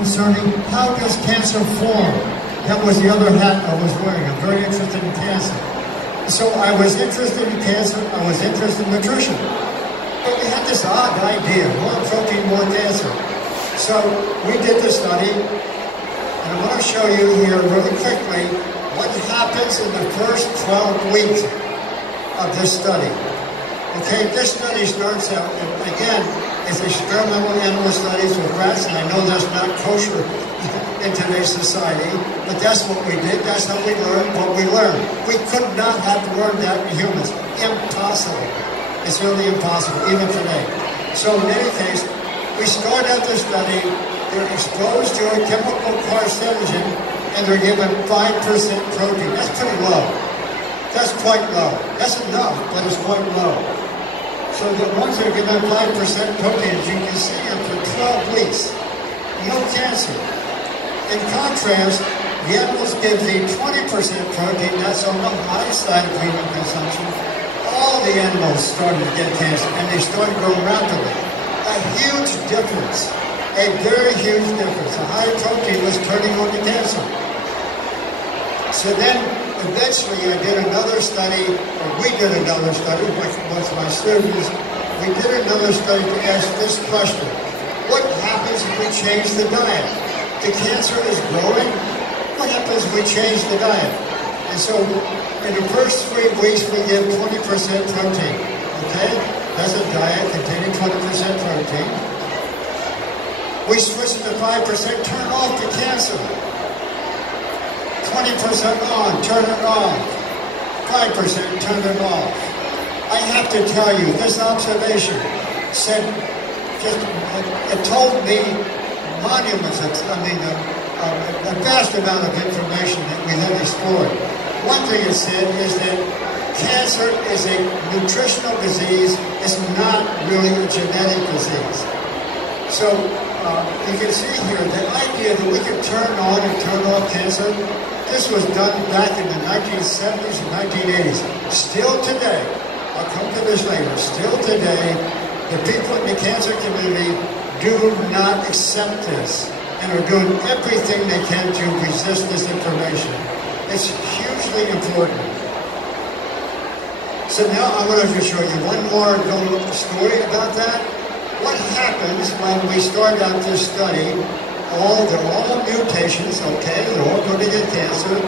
concerning how does cancer form. That was the other hat I was wearing. I'm very interested in cancer. So I was interested in cancer, I was interested in nutrition. But we had this odd idea, more protein, more cancer. So we did the study, and I want to show you here really quickly what happens in the first 12 weeks of this study. Okay, this study starts out, again, it's experimental animal studies with rats, and I know that's not kosher in today's society, but that's what we did, that's how we learned what we learned. We could not have learned that in humans. Impossible. It's really impossible, even today. So in any case, we start out the study, they're exposed to a chemical carcinogen, and they're given 5% protein. That's pretty low. That's quite low. That's enough, but it's quite low. So the ones that are given 5% protein, as you can see, after 12 weeks, no cancer. In contrast, the animals give the 20% protein, that's on the high side of human consumption. All the animals started to get cancer, and they started growing rapidly. A huge difference, a very huge difference. The high protein was turning on the cancer. So then, eventually, I did another study, or we did another study with my students. We did another study to ask this question: what happens if we change the diet? The cancer is growing. What happens if we change the diet? And so, in the first 3 weeks, we give 20% protein. Okay? That's a diet containing 20% protein. We switch to 5%, turn off the cancer. 20% on, turn it off. 5%, turn it off. I have to tell you, this observation said, it told me monuments, a vast amount of information that we had explored. One thing it said is that cancer is a nutritional disease, it's not really a genetic disease. So you can see here, the idea that we could turn on and turn off cancer, this was done back in the 1970s and 1980s. Still today, I'll come to this later, still today, the people in the cancer community do not accept this and are doing everything they can to resist this information. It's hugely important. So now I want to show you one more little story about that. What happens when we start out this study? They're all mutations, okay? They're all going to get cancer.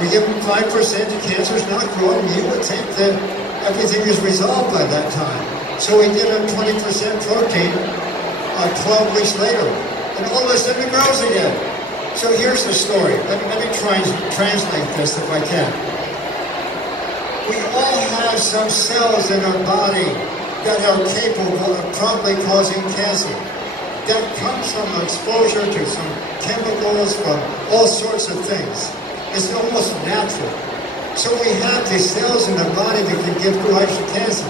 We give them 5%, the cancer's not growing. You would think that everything is resolved by that time. So we give them 20% protein 12 weeks later, and all of a sudden it grows again. So here's the story. Let me try and translate this if I can. We all have some cells in our body that are capable of probably causing cancer. That comes from exposure to some chemicals, from all sorts of things. It's almost natural. So we have these cells in our body that can give rise to cancer.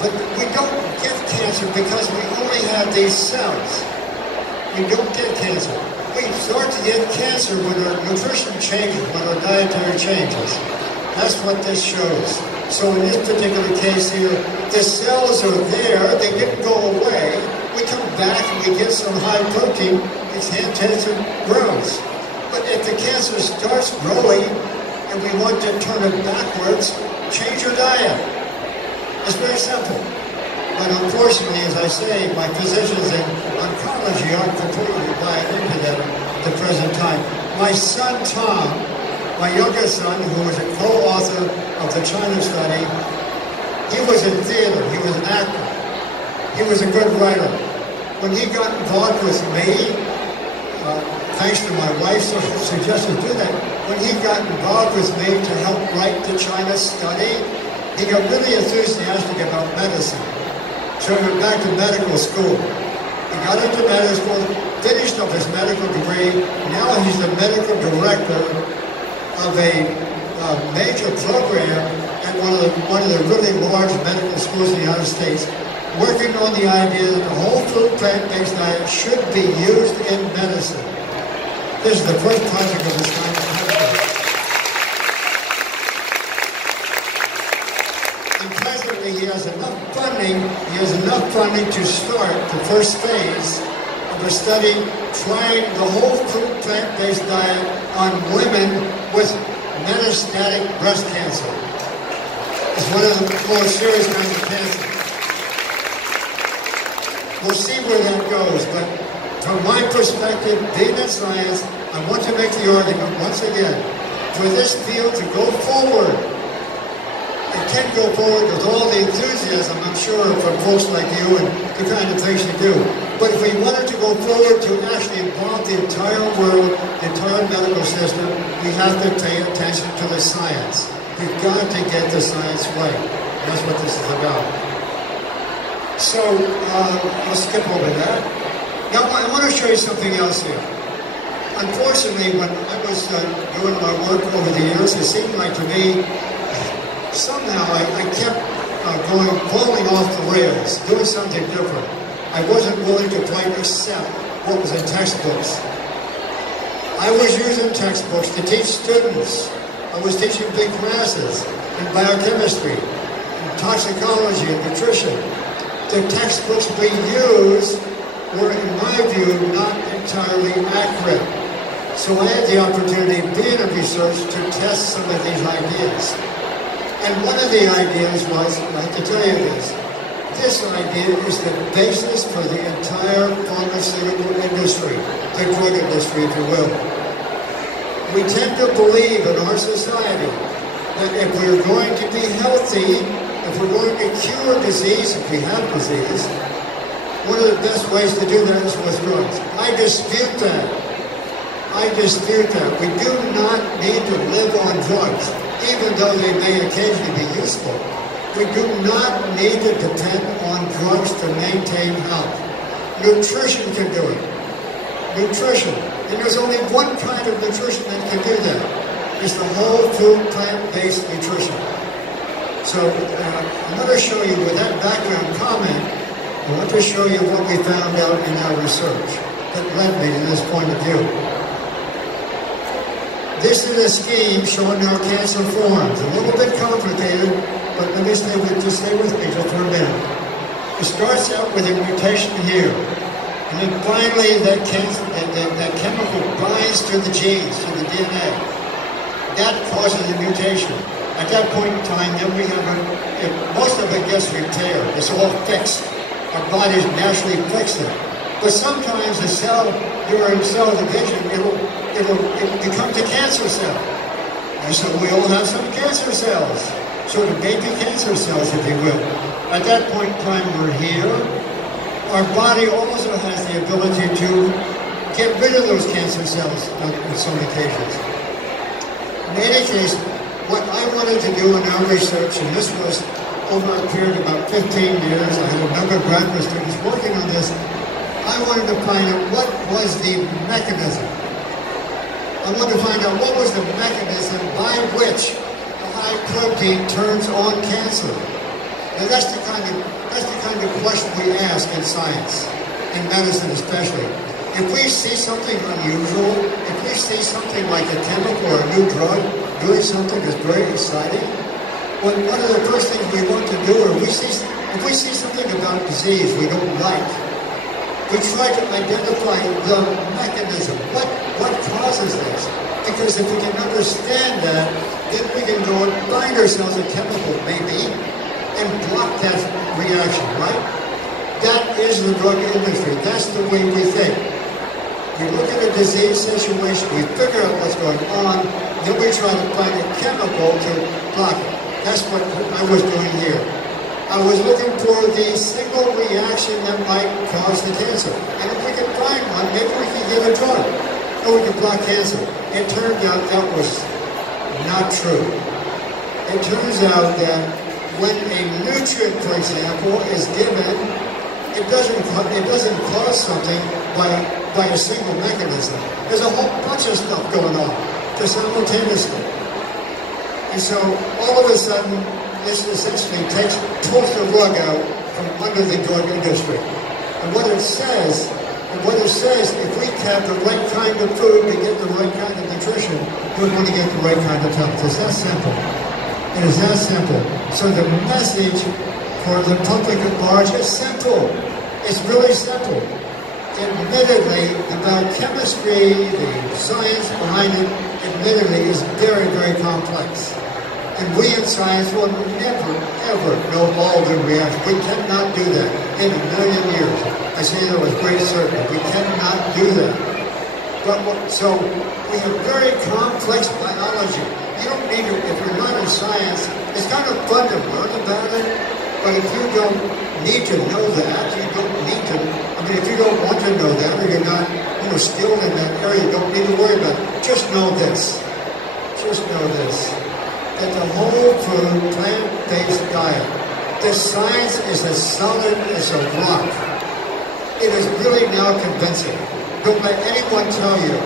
But we don't get cancer because we only have these cells. We don't get cancer. We start to get cancer when our nutrition changes, when our dietary changes. That's what this shows. So in this particular case here, the cells are there, they didn't go away. We come back and we get some high protein, the cancer grows. But if the cancer starts growing and we want to turn it backwards, change your diet. It's very simple. But unfortunately, as I say, my physicians in oncology aren't completely buying into that at the present time. My son, Tom, my youngest son, who was a co-author of the China study, he was in theater, he was an actor. He was a good writer. When he got involved with me, thanks to my wife's suggestion to do that, when he got involved with me to help write the China study, he got really enthusiastic about medicine. So he went back to medical school. He got into medical school, finished up his medical degree. Now he's the medical director of a major program at one of the really large medical schools in the United States, working on the idea that the whole food plant-based diet should be used in medicine. This is the first project of this kind. And presently he has enough funding to start the first phase of a a study trying the whole fruit plant-based diet on women with metastatic breast cancer. It's one of the more serious kinds of cancer. We'll see where that goes, but from my perspective, being in science, I want to make the argument once again, for this field to go forward. It can go forward with all the enthusiasm, I'm sure, from folks like you and the kind of things you do. But if we wanted to go forward to actually involve the entire world, the entire medical system, we have to pay attention to the science. We've got to get the science right. That's what this is about. So, I'll skip over that. Now, I want to show you something else here. Unfortunately, when I was doing my work over the years, it seemed like to me, somehow I kept falling off the rails, doing something different. I wasn't willing to quite accept what was in textbooks. I was using textbooks to teach students. I was teaching big classes in biochemistry, in toxicology, and nutrition. The textbooks we used were, in my view, not entirely accurate. So I had the opportunity, being in research, to test some of these ideas. And one of the ideas was, I have to tell you this idea is the basis for the entire pharmaceutical industry, the drug industry, if you will. We tend to believe in our society that if we're going to be healthy, if we're going to cure disease, if we have disease, one of the best ways to do that is with drugs. I dispute that. I dispute that. We do not need to live on drugs, even though they may occasionally be useful. We do not need to depend on drugs to maintain health. Nutrition can do it. Nutrition. And there's only one kind of nutrition that can do that. It's the whole food plant-based nutrition. So I'm going to show you with that background comment, I want to show you what we found out in our research that led me to this point of view. This is a scheme showing our cancer forms. A little bit complicated, but let me stay with me just for a minute. It starts out with a mutation here. And then finally that chemical binds to the genes, to the DNA. That causes a mutation. At that point in time, then we have most of it gets repaired. It's all fixed. Our bodies naturally fix it. But sometimes the cell, during cell division, it becomes a cancer cell. And so we all have some cancer cells, sort of baby cancer cells, if you will. At that point in time, we're here. Our body also has the ability to get rid of those cancer cells on some occasions. In any case, what I wanted to do in our research, and this was over a period of about 15 years, I had a number of graduate students working on this, I wanted to find out what was the mechanism. I wanted to find out what was the mechanism by which a high protein turns on cancer. Now that's the kind of question we ask in science, in medicine especially. If we see something unusual, if we see something like a chemical or a new drug doing something that's very exciting, well, one of the first things we want to do, if we see something about disease we don't like, we try to identify the mechanism. What causes this? Because if we can understand that, then we can go and find ourselves a chemical, maybe, and block that reaction, right? That is the drug industry. That's the way we think. We look at a disease situation, we figure out what's going on, then we try to find a chemical to block it. That's what I was doing here. I was looking for the single reaction that might cause the cancer. And if we could find one, maybe we could get a drug. Or we could block cancer. It turned out that was not true. It turns out that when a nutrient, for example, is given, it doesn't cause something by a single mechanism. There's a whole bunch of stuff going on just simultaneously. And so all of a sudden, this essentially pulls the rug out from under the drug industry. And what it says, if we have the right kind of food to get the right kind of nutrition, we're going to get the right kind of health. It's that simple. It is that simple. So the message for the public at large is simple. It's really simple. admittedly, the biochemistry, the science behind it, admittedly, is very, very complex. And we in science will never, ever know all the reactions. We cannot do that in a million years. I say that with great certainty. We cannot do that. So we have very complex biology. You don't need to, if you're not in science, it's kind of fun to learn about it, but if you don't need to know that, you don't need to, I mean, if you don't want to know that, or you're not, skilled in that area, you don't need to worry about it. Just know this. Just know this. That the whole food, plant-based diet, the science is as solid as a rock. It is really now convincing. Don't let anyone tell you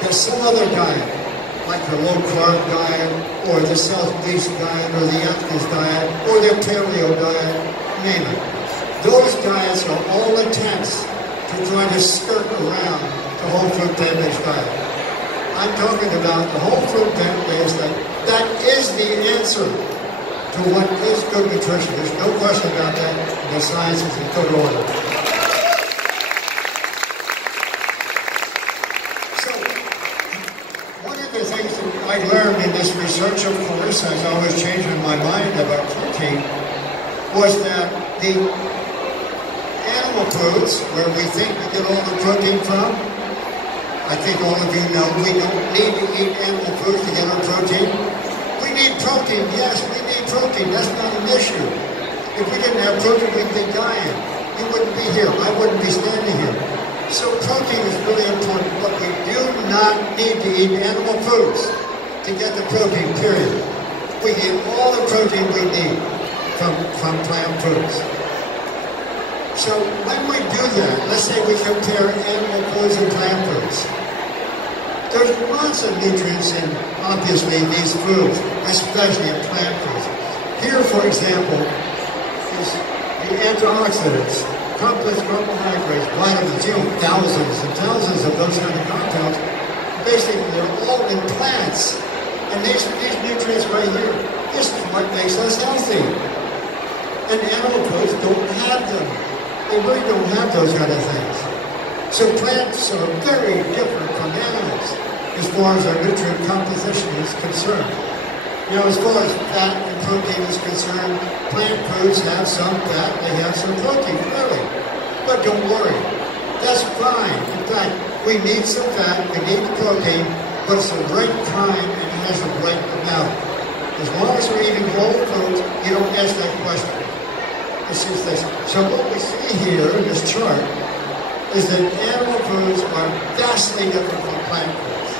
that some other diet, like the low-carb diet, or the South-Beast diet, or the Atkins diet, or the paleo diet, name it. Those diets are all attempts to try to skirt around the whole food plant-based diet. I'm talking about the whole food plant-based diet. That is the answer to what is good nutrition. There's no question about that. The science is in good order. So, one of the things that I learned in this research, of course, as I was changing my mind about protein, was that the animal foods, where we think we get all the protein from, I think all of you know we don't need to eat animal foods to get our protein. We need protein, yes, we need protein. That's not an issue. If we didn't have protein, we'd be dying. You wouldn't be here. I wouldn't be standing here. So protein is really important, but we do not need to eat animal foods to get the protein, period. We get all the protein we need from plant foods. So when we do that, let's say we compare animal foods and plant foods. There's lots of nutrients in, obviously, these foods, especially in plant foods. Here, for example, is the antioxidants, complex carbohydrates, vitamins, thousands and thousands of those kind of compounds. Basically, they're all in plants. And these nutrients right here, this is what makes us healthy. And animal foods don't have them. They really don't have those kind of things. So plants are very different from animals as far as their nutrient composition is concerned. As far as fat and protein is concerned, plant foods have some fat, they have some protein, clearly. But don't worry, that's fine. In fact, we need some fat, we need the protein, but it's the right kind and it has the right amount. As long as we're eating whole foods, you don't ask that question. It's just this. So what we see here in this chart is that animal foods are vastly different from plant foods.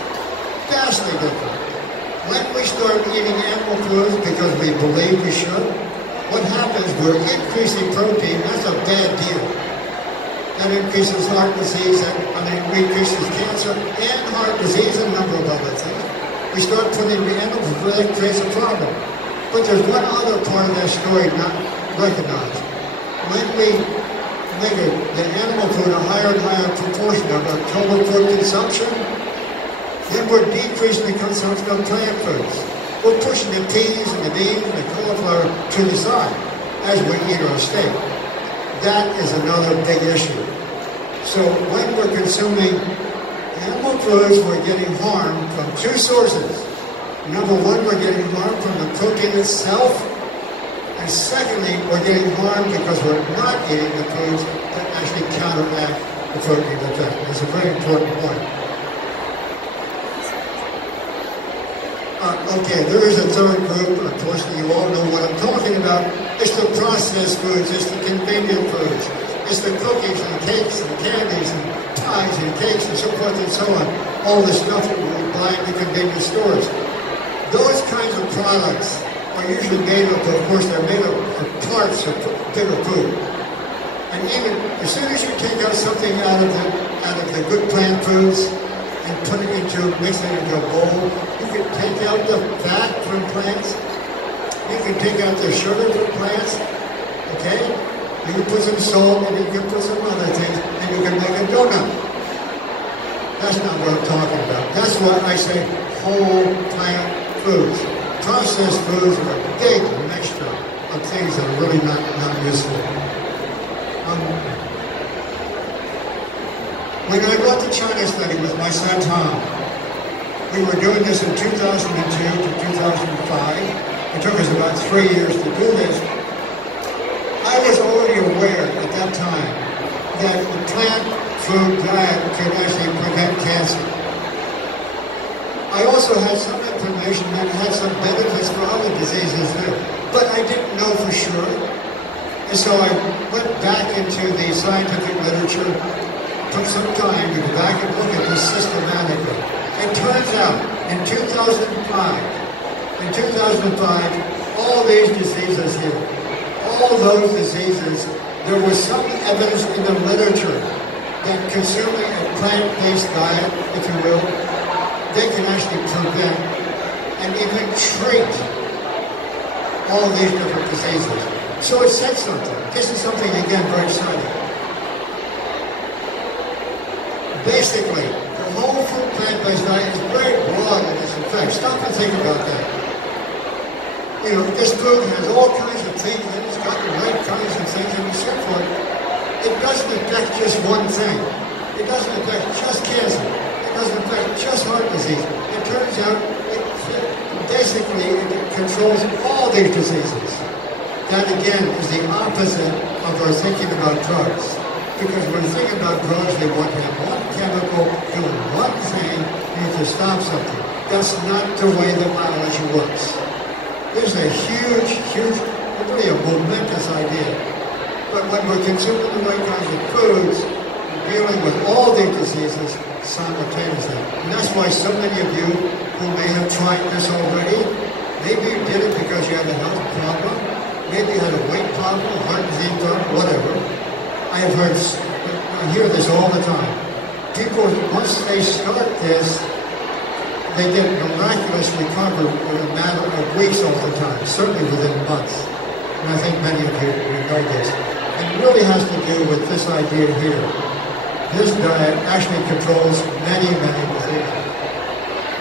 Vastly different. When we start eating animal foods because we believe we should, what happens, we're increasing protein. That's a bad deal. That increases heart disease, increases cancer and heart disease and a number of other things. We start putting the animal food, that creates a problem. But there's one other part of that story not recognized. When we make the animal food a higher and higher proportion of our total food consumption, then we're decreasing the consumption of plant foods. We're pushing the peas and the beans and the cauliflower to the side as we eat our steak. That is another big issue. So when we're consuming animal foods, we're getting harm from two sources. Number one, we're getting harm from the protein itself. And secondly, we're getting harmed because we're not eating the foods that actually counteract the protein effect. It's a very important point. Okay, there is a third group, unfortunately you all know what I'm talking about. It's the processed foods, it's the convenient foods. It's the cookies and cakes and candies and pies and cakes and so forth and so on. All the stuff that we buy in the convenience stores. Those kinds of products are usually made up of course, they're made up of parts of bigger food. And even as soon as you take out something out of the good plant foods and put it mix it into a bowl, you can take out the fat from plants, you can take out the sugar from plants, okay? You can put some salt and you can put some other things and you can make a donut. That's not what I'm talking about. That's why I say whole plant foods. Processed foods are a big mixture of things that are really not useful. When I wrote the China study with my son Tom, we were doing this in 2002 to 2005. It took us about 3 years to do this. I was already aware at that time that the plant food diet could actually prevent cancer. I also had some information that had some benefits for other diseases too, but I didn't know for sure. And so I went back into the scientific literature, took some time to go back and look at this systematically. It turns out in 2005, all these diseases here, all those diseases, there was some evidence in the literature that consuming a plant-based diet, if you will, they can actually prevent and even treat all these different diseases. So it said something. This is something, again, very exciting. Basically, the whole food plant-based diet is very broad in its effects. Stop and think about that. You know, this food has all kinds of things in it. It's got the right kinds of things and so forth. It doesn't affect just one thing. It doesn't affect just cancer. It doesn't affect just heart disease. It turns out it controls all these diseases. That again is the opposite of our thinking about drugs. Because when we think about drugs, they want to have one chemical doing one thing, you need to stop something. That's not the way the biology works. There's a huge, really a momentous idea. But when we're consuming the right kinds of foods, we're dealing with all these diseases simultaneously. And that's why so many of you who may have tried this already, maybe you did it because you had a health problem, maybe you had a weight problem, a heart disease problem, whatever. I hear this all the time. People, once they start this, they get miraculous recovery in a matter of weeks all the time, certainly within months. And I think many of you know this. And it really has to do with this idea here. This diet actually controls many diseases.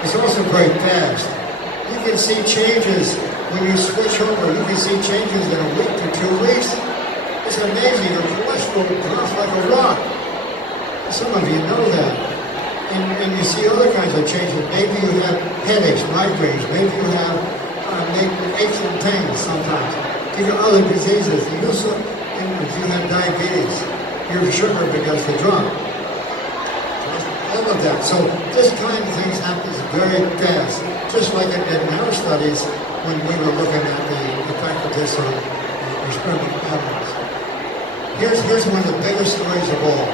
It's also very fast. You can see changes when you switch over. You can see changes in a week to 2 weeks. It's amazing. Your cholesterol drops like a rock. Some of you know that. And you see other kinds of changes. Maybe you have headaches, migraines. Maybe you have aches and pains sometimes. You have other diseases. If you have diabetes, your sugar begins to drop. All of that. So this kind of things happens very fast. Just like it did in our studies when we were looking at the effect of this on experimental animals. Here's one of the biggest stories of all.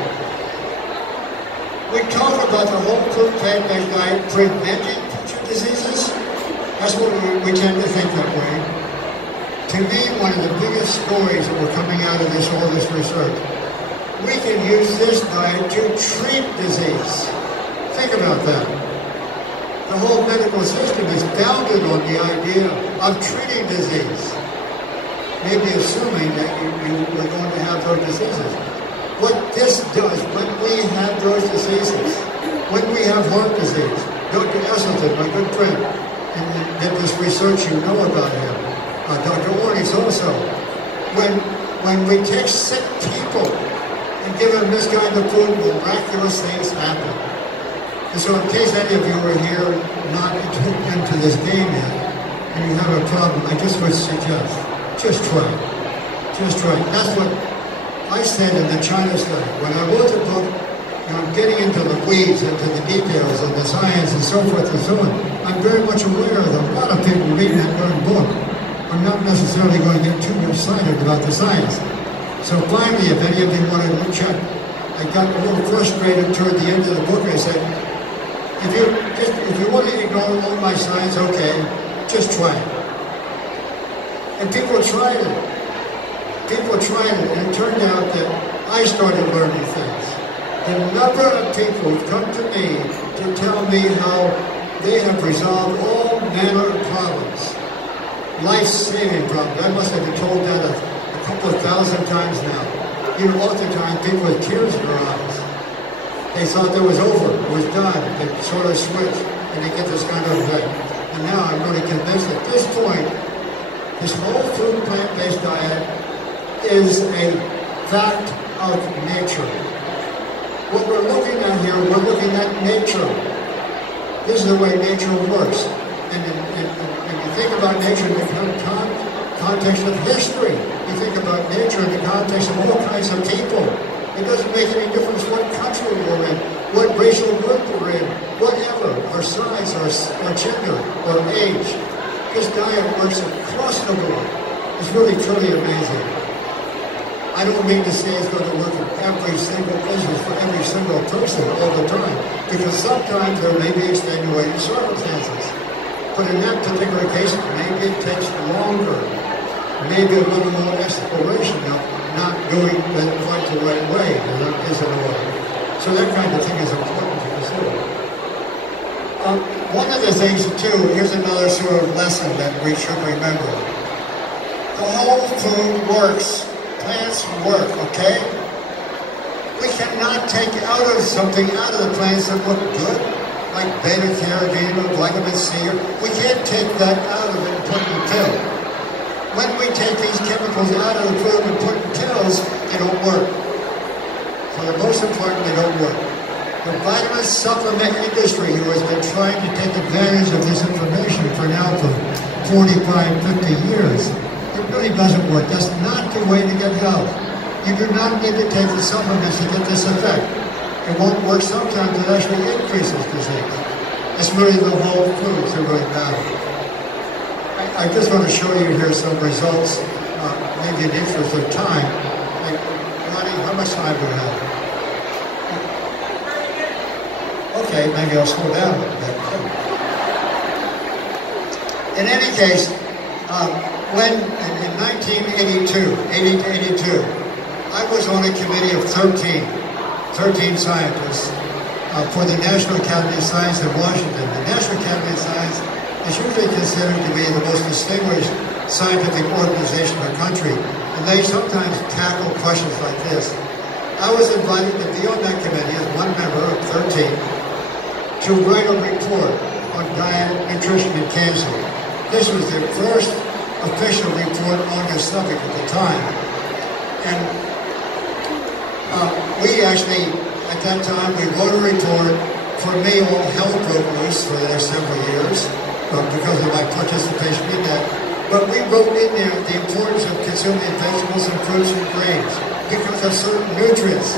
We talk about the whole food plant-based diet preventing future diseases. That's what we tend to think that way. To me, one of the biggest stories that were coming out of all this research, we can use this diet to treat disease. Think about that. The whole medical system is founded on the idea of treating disease. Maybe assuming that you are going to have those diseases. What this does, when we have those diseases, when we have heart disease, Dr. Esselstyn, my good friend, and did this research, you know about him. Dr. Orni's also. When we take sick people and give them this kind of food, miraculous things happen. And so in case any of you are here not into this game yet, and you have a problem, I just would suggest, just try it. Just try it. That's what I said in the China study. When I wrote the book, I'm getting into the weeds, into the details of the science and so forth and so on. I'm very much aware that a lot of people reading that darn book are not necessarily going to get too excited about the science. So finally, if any of you want to check, I got a little frustrated toward the end of the book. I said, if you want to ignore all my science, okay, just try it. And people tried it. People tried it, and it turned out that I started learning things. The number of people who come to me to tell me how they have resolved all manner of problems, life-saving problems. I must have been told that a couple of thousand times now. You know, oftentimes people with tears in their eyes. They thought it was over, it was done. They sort of switched, and they get this kind of effect. And now I'm really convinced at this point, this whole food plant-based diet is a fact of nature. What we're looking we're looking at nature. This is the way nature works. And you think about nature in the context of history. You think about nature in the context of all kinds of people. It doesn't make any difference what country we're in, what racial group we're in, whatever, our size, our gender, our age. This diet works across the board. It's really, truly amazing. I don't mean to say it's going to work in every single business for every single person all the time, because sometimes there may be extenuating circumstances. But in that particular case, maybe it takes longer. Maybe a little more exploration of not doing it quite the right way, and that isn't order. So that kind of thing is important to consider. One of the things, too, here's another sort of lesson that we should remember. The whole food works. Plants work, okay? We cannot take out of something out of the plants that look good, like beta-carotene or vitamin C. We can't take that out of it and put it in a pill. When we take these chemicals out of the food and put in pills, they don't work. For the most important, they don't work. The vitamin supplement industry, who has been trying to take advantage of this information for now for 45, 50 years, it really doesn't work. That's not the way to get health. You do not need to take the supplements to get this effect. It won't work. Sometimes it actually increases disease. It's really the whole foods that really matter. I just want to show you here some results, maybe in the interest of time. Like, Ronnie, how much time do we have? Okay, maybe I'll slow down a little bit. In any case, when in 1982, 80 to 82, I was on a committee of 13 scientists for the National Academy of Science in Washington. The National Academy of Science is usually considered to be the most distinguished scientific organization in the country, and they sometimes tackle questions like this. I was invited to be on that committee as one member of 13 to write a report on diet, nutrition, and cancer. This was the first official report on this subject at the time. And we actually, at that time, we wrote a report. For me, all hell broke loose for the next several years because of my participation in that. But we wrote in there the importance of consuming vegetables and fruits and grains because of certain nutrients.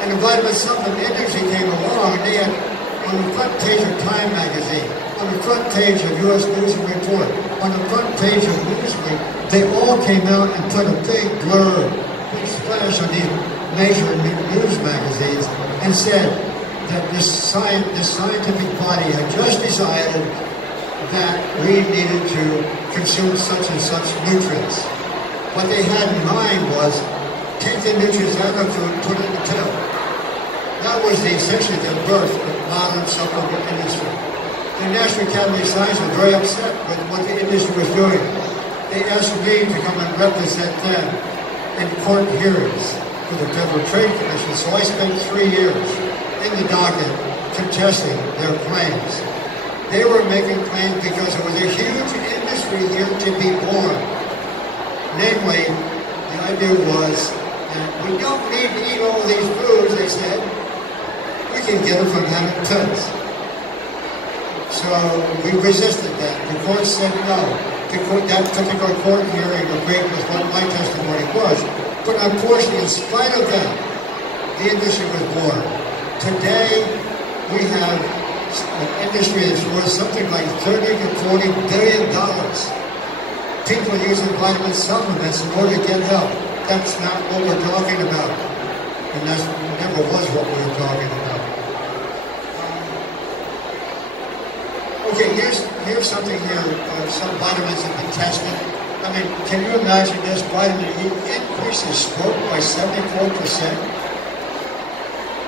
And the vitamin supplement industry came along, and they had on the front page of Time magazine, on the front page of U.S. News and Report, on the front page of Newsweek, they all came out and put a big blurb, big splash on these major news magazines and said that this scientific body had just decided that we needed to consume such and such nutrients. What they had in mind was take the nutrients out of food and put it in the pill. That was essentially the birth of the modern supplement industry. The National Academy of Science was very upset with what the industry was doing. They asked me to come and represent them in court hearings for the Federal Trade Commission, so I spent 3 years in the docket contesting their claims. They were making claims because there was a huge industry here to be born. Namely, the idea was that we don't need to eat all these foods, they said. We can get them from having pills. So we resisted that. The court said no. That particular court hearing agreed with what my testimony was. But unfortunately, in spite of that, the industry was born. Today, we have an industry that's worth something like $30 to $40 billion. People are using vitamin supplements in order to get help. That's not what we're talking about. And that never was what we were talking about. Okay, here's something here. Some vitamins have been tested. I mean, can you imagine this? Vitamin E increases stroke by 74%.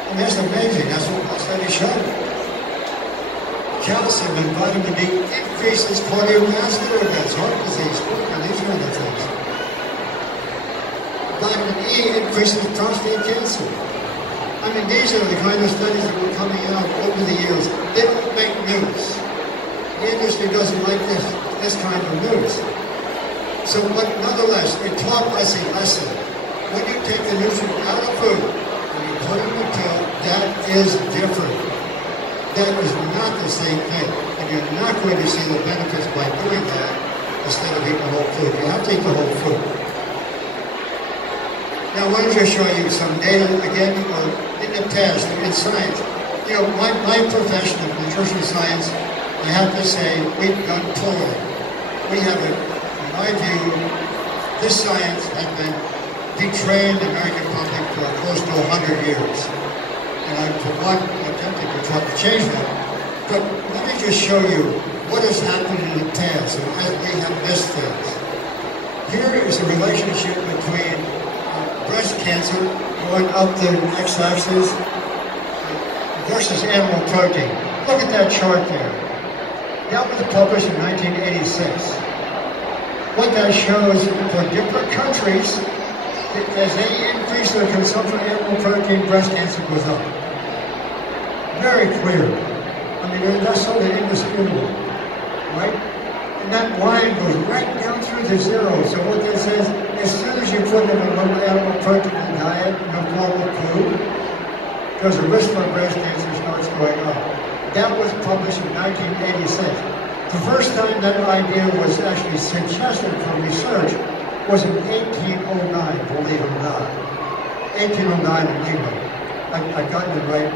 I mean, that's amazing. That's what the study showed. Calcium and vitamin D increases cardiovascular events, heart disease, stroke, and these kind of things. Vitamin E increases prostate cancer. I mean, these are the kind of studies that were coming out over the years. They don't make news. The industry doesn't like this kind of news. So, but nonetheless, it taught us a lesson. When you take the nutrient out of food, when you put it in a pill, That is different. That is not the same thing. And you're not going to see the benefits by doing that instead of eating whole food. You have to eat the whole food. Now, I want to show you some data, again, in the past, in science. You know, my profession of nutrition science, I have to say, we've done poorly. We have, in my view, this science has been betraying the American public for close to 100 years. And I'm, for one, attempting to try to change that. But let me just show you what has happened in the past and as we have missed things. Here is a relationship between breast cancer going up the x-axis versus animal protein. Look at that chart there. That was published in 1986. What that shows for different countries, as they increase their consumption of animal protein, breast cancer goes up. Very clear. I mean, that's something indisputable, right? And that line goes right down through the zero. So what that says, as soon as you put in a little animal protein in the diet, no normal food, there's a risk for breast cancer starts going up. That was published in 1986. The first time that idea was actually suggested for research was in 1809, believe it or not. 1809 in England. I've gotten it right,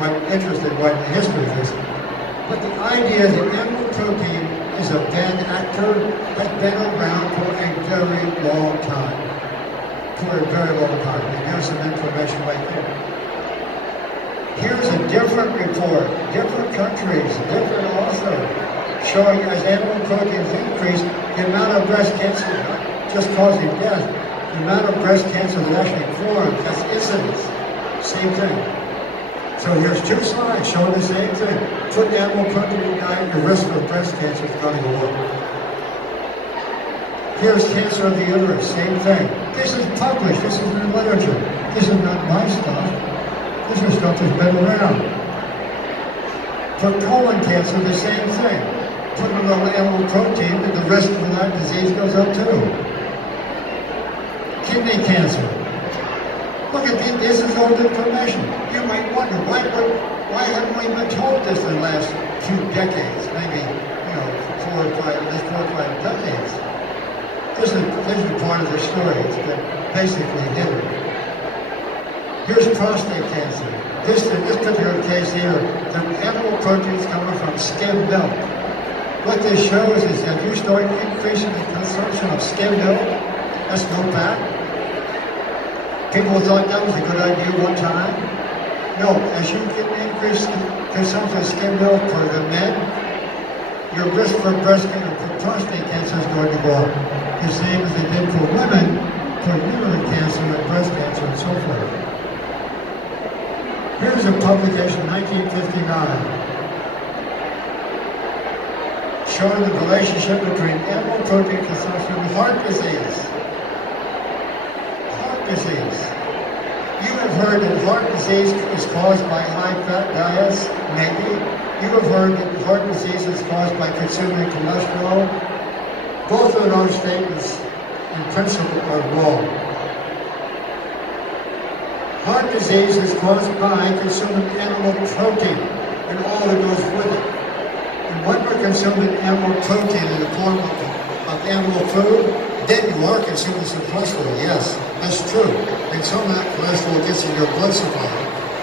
quite interested right in the history of this. But the idea that animal protein is a bad actor has been around for a very long time. For a very long time. And here's some information right there. Here's a different report, different countries, different author, showing as animal proteins increase, the amount of breast cancer, not just causing death, the amount of breast cancer that actually forms, that's incidence. Same thing. So here's two slides showing the same thing. Put animal protein in the diet, your risk of breast cancer is going to go up. Here's cancer of the uterus, same thing. This is published, this is in the literature. This is not my stuff. This is stuff that's been around. For colon cancer, the same thing. Put a little animal protein and the risk of that disease goes up too. Kidney cancer. Look at this is old information. You might wonder, why haven't we been told this in the last few decades? Maybe, you know, 4 or 5 decades. This is part of the story. It's been basically hidden. Here's prostate cancer. This particular case here, the animal proteins coming from skim milk. What this shows is that you start increasing the consumption of skim milk, that's no fat. People thought that was a good idea one time. No, as you get increased consumption of skim milk for the men, your risk for breast cancer, for prostate cancer is going to go up. The same as it did for women, for uterine cancer and breast cancer and so forth. Here's a publication, 1959, showing the relationship between animal protein consumption and heart disease. Heart disease. You have heard that heart disease is caused by high-fat diets, maybe. You have heard that heart disease is caused by consuming cholesterol. Both of those statements, in principle, are wrong. Heart disease is caused by consuming animal protein and all that goes with it. And when we're consuming animal protein in the form of animal food, then you are consuming some cholesterol, yes, that's true. And some of that cholesterol gets in your blood supply.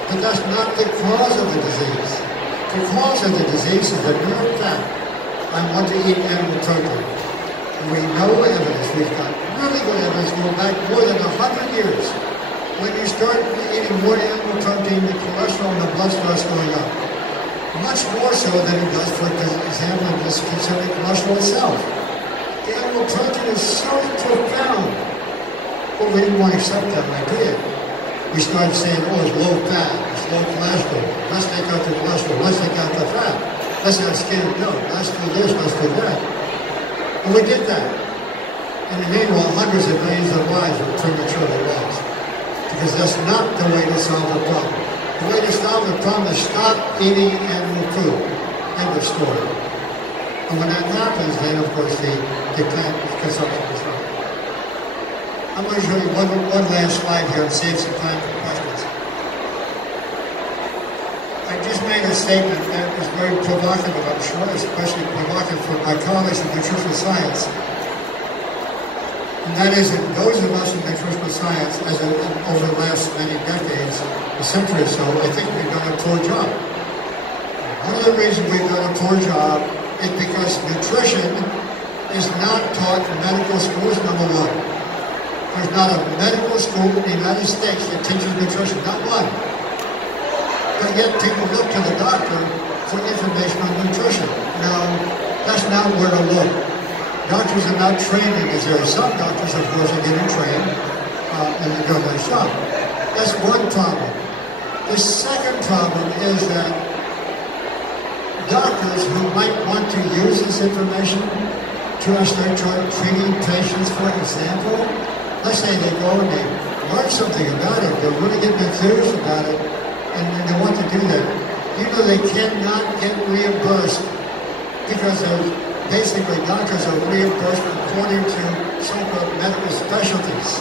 But that's not the cause of the disease. The cause of the disease is the mere fact I want to eat animal protein. And we know evidence, we've got really good evidence going back more than 100 years. When you start eating more animal protein, the cholesterol in the blood starts going up. Much more so than it does, for example, just consuming cholesterol itself. The animal protein is so profound. But we didn't want to accept that idea. We started saying, oh, it's low fat, it's low cholesterol. Let's take out the cholesterol, let's take out the fat. Let's have skim milk, let's do this, let's do that. And we did that. In the meanwhile, hundreds of millions of lives were prematurely lost. Because that's not the way to solve the problem. The way to solve the problem is stop eating animal food. End of story. And when that happens, then of course the plant consumption is wrong. I'm going to show you one last slide here and save some time for questions. saying a statement that is very provocative, I'm sure, especially provocative for my colleagues in nutritional science. And that is that those of us in nutritional science, over the last many decades, a century or so, I think we've done a poor job. One of the reasons we've done a poor job is because nutrition is not taught in medical schools, number one. There's not a medical school in the United States that teaches nutrition, not one. But yet people look to the doctor for information on nutrition. No, that's not where to look. Doctors are not trained in this area. Some doctors, of course, are getting trained and they do a nice job. That's one problem. The second problem is that doctors who might want to use this information to actually try treating patients, for example, let's say they go and they learn something about it, they're really getting enthused about it, and they want to do that. You know they cannot get reimbursed because basically doctors are reimbursed according to so-called medical specialties.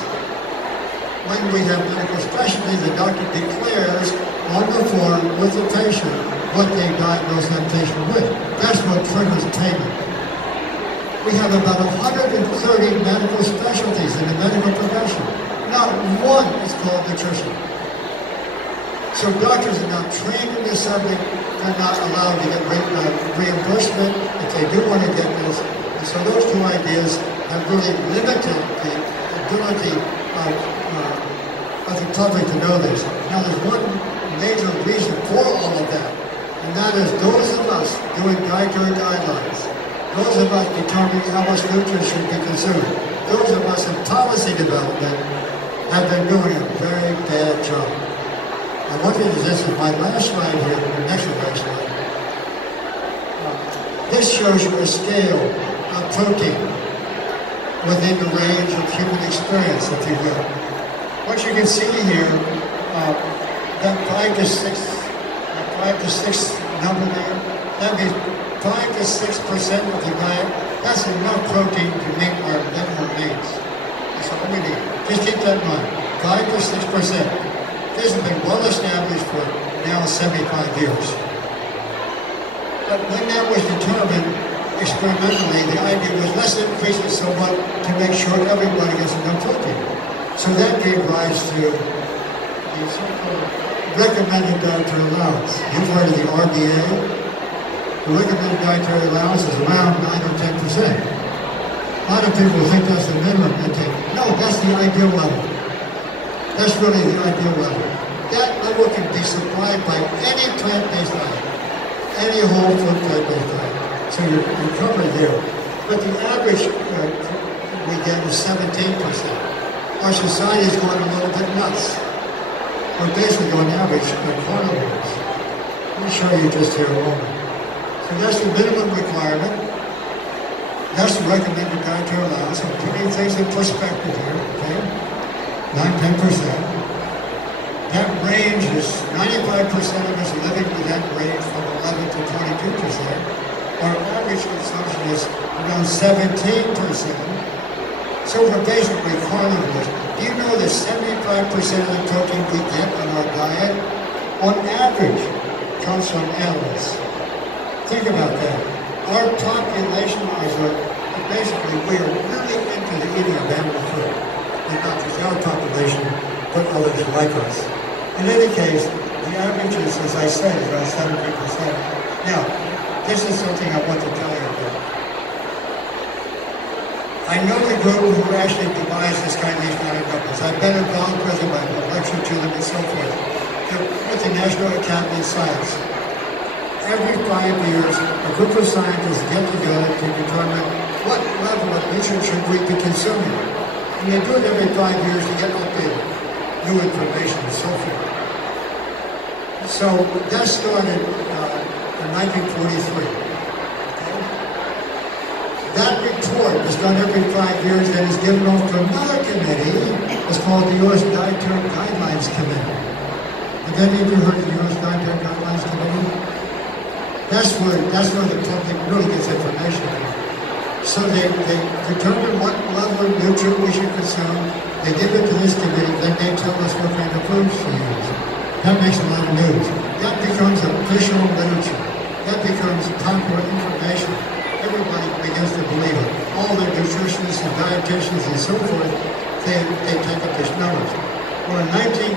When we have medical specialties, the doctor declares on the form with the patient what they diagnose that patient with. That's what triggers payment. We have about 130 medical specialties in the medical profession. Not one is called nutrition. So doctors are not trained in this subject. They're not allowed to get reimbursement if they do want to get this. And so those two ideas have really limited the ability of the public to know this. Now there's one major reason for all of that, and that is those of us doing dietary guidelines, those of us determining how much nutrition should be consumed, those of us in policy development have been doing a very bad job. I want you to, this is my last slide here, the next slide. This shows you a scale of protein within the range of human experience, if you will. What you can see here, that 5 to 6 number there, that means 5 to 6% of the diet, that's enough protein to meet our minimum needs. That's all we need. Just keep that in mind. 5 to 6%. This has been well established for now 75 years. But when that was determined experimentally, the idea was let's increase it somewhat to make sure everybody gets enough protein. So that gave rise to the so-called recommended dietary allowance. You've heard of the RDA. The recommended dietary allowance is around 9 or 10%. A lot of people think that's the minimum intake. No, that's the ideal level. That's really the ideal level. That level can be supplied by any plant-based diet, any whole food plant-based diet. So you're covered there. But the average we get is 17%. Our society is going a little bit nuts. We're basically on average carnivores. Let me show you just here a moment. So that's the minimum requirement. That's the recommended dietary allowance. I'm putting things in perspective here, okay? 9-10%. That range is 95% of us living with that range from 11 to 22%. Our average consumption is around 17%. So we're basically carnivores. Do you know that 75% of the protein we get on our diet, on average, comes from animals? Think about that. Our population is basically, we are really into the eating of animal food. And not just our population, but others like us. In any case, the average is, as I said, about 70%. Now, this is something I want to tell you about. I know the group who actually devised this kind of these kind of numbers. I've been involved with them, I've lectured to them and so forth. They're with the National Academy of Science. Every 5 years, a group of scientists get together to determine what level of nutrition should we be consuming. And they do it every 5 years to get updated, new information and so forth. So that started in 1943. Okay? That report is done every 5 years, then is given off to another committee. It's called the U.S. Dietary Guidelines Committee. Have any of you heard of the U.S. Dietary Guidelines Committee? That's where the public really gets information from. So they determine what level of nutrient we should consume, they give it to this committee, then they tell us what kind of foods to use. That makes a lot of news. that becomes official literature. That becomes popular information. Everybody begins to believe it. All the nutritionists and dietitians and so forth, they take up these numbers. Well, in 2002,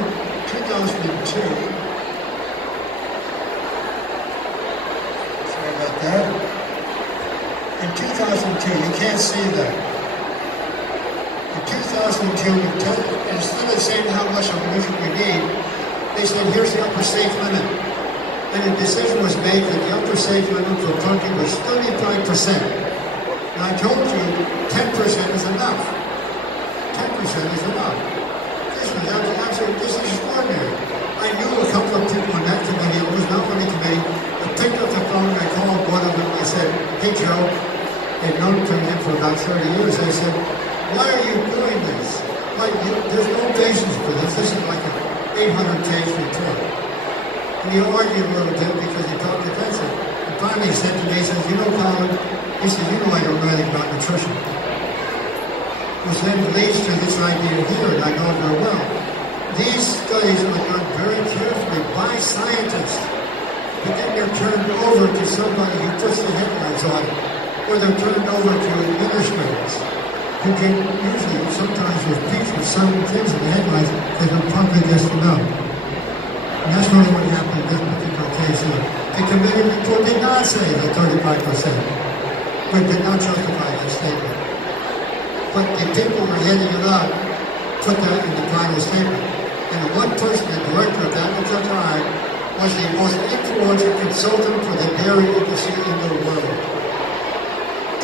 sorry about that. In 2002, you can't see that. In 2002, instead of saying how much of nutrient we need, they said, here's the upper safe limit. And a decision was made that the upper safe limit for protein was 35%. And I told you 10% is enough. 10% is enough. This was absolutely, this is extraordinary. I knew a couple of people on that committee, it was not on the committee, I picked up the phone and I called one of them and I said, hey Joe, they'd known him for about 30 years. I said, why are you doing this? Like, there's no basis for this. This is like an 800-page report. And he argued a little bit because he talked defensive. And finally he said to me, he says, you know, Colin, he says, you know I don't know anything about nutrition. Which then leads to this idea here, and I know it very well. These studies are done very carefully by scientists, but then they're turned over to somebody who puts the headlines on it, or they're turned over to administrators, who can usually sometimes repeat with some things in the headlines that are probably just enough. And that's really what happened in this particular case here. The committee report did not say that 35%, but did not justify that statement. But the people who were heading it up put that in the final statement. And the one person, the director of that at the time, was the most influential consultant for the dairy industry in the world.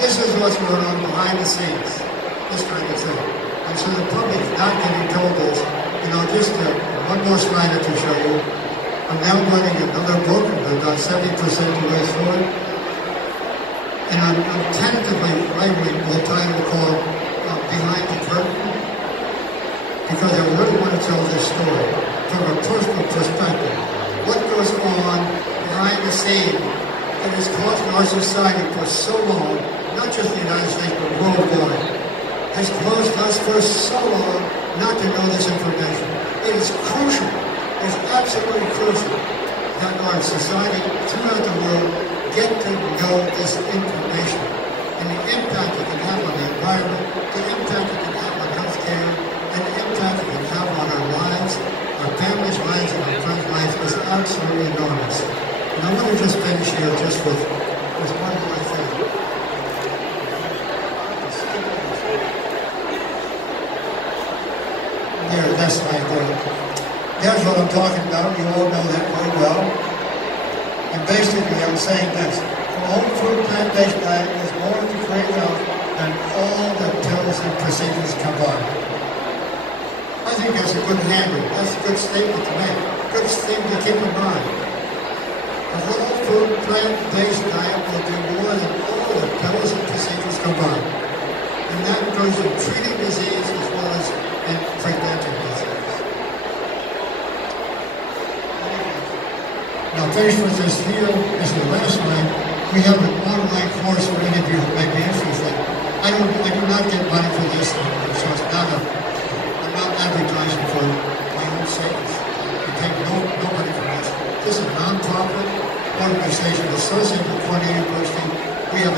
This is what's going on behind the scenes, this kind of thing. And so the public is not getting told this. You know, just one more slide to show you. I'm now running another book, I'm about 70% of the way through it. And I'm tentatively writing the title called Behind the Curtain, because I really want to tell this story from a personal perspective. What goes on behind the scene that has caused our society for so long, not just the United States, but worldwide, has caused us for so long not to know this information. It is crucial, it's absolutely crucial that our society throughout the world get to know this information and the impact it can have on the environment, the impact it can have on healthcare, and the impact it can have on our lives, our families' lives, and our friends' lives is absolutely enormous. And I want to just finish here just with one more thing. There, that's right there. That's what I'm talking about. You all know that very well. And basically, I'm saying this. A whole food plant-based diet is more to create wealth than all the pills and procedures combined. I think that's a good handle. That's a good statement to make. Good thing to keep in mind. A whole food plant-based diet will do more than all the pills and procedures combined. And that goes in treating disease as well as in preventing disease. Now, finish with this here. This is the last line. We have an online course for any of you who may be interested. I do not get money for this, so it's not I'm not advertising for my own sake. I take no money from this. This is a non-profit organization associated with Cornell University. We have